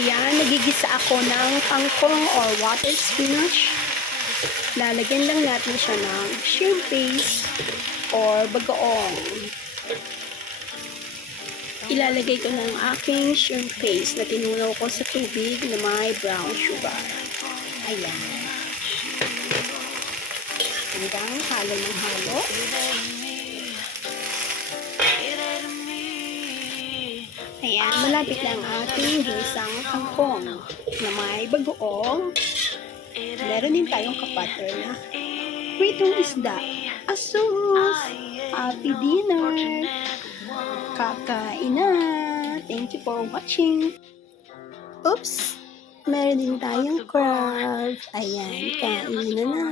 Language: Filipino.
Ayan, nagigisa ako ng kangkong or water spinach. Lalagyan lang natin siya ng shrimp paste or bagoong. Ilalagay ko ng aking shrimp paste na tinunaw ko sa tubig na may brown sugar. Ayan. Hanggang halo ng halo. Ayan, malapit na ang ating ginisang kangkong na may bagoong. Meron din tayong kapatter na pritong isda. Asus! Happy dinner! Kakain na! Thank you for watching! Oops! Meron din tayong crab. Ayan, kain na na!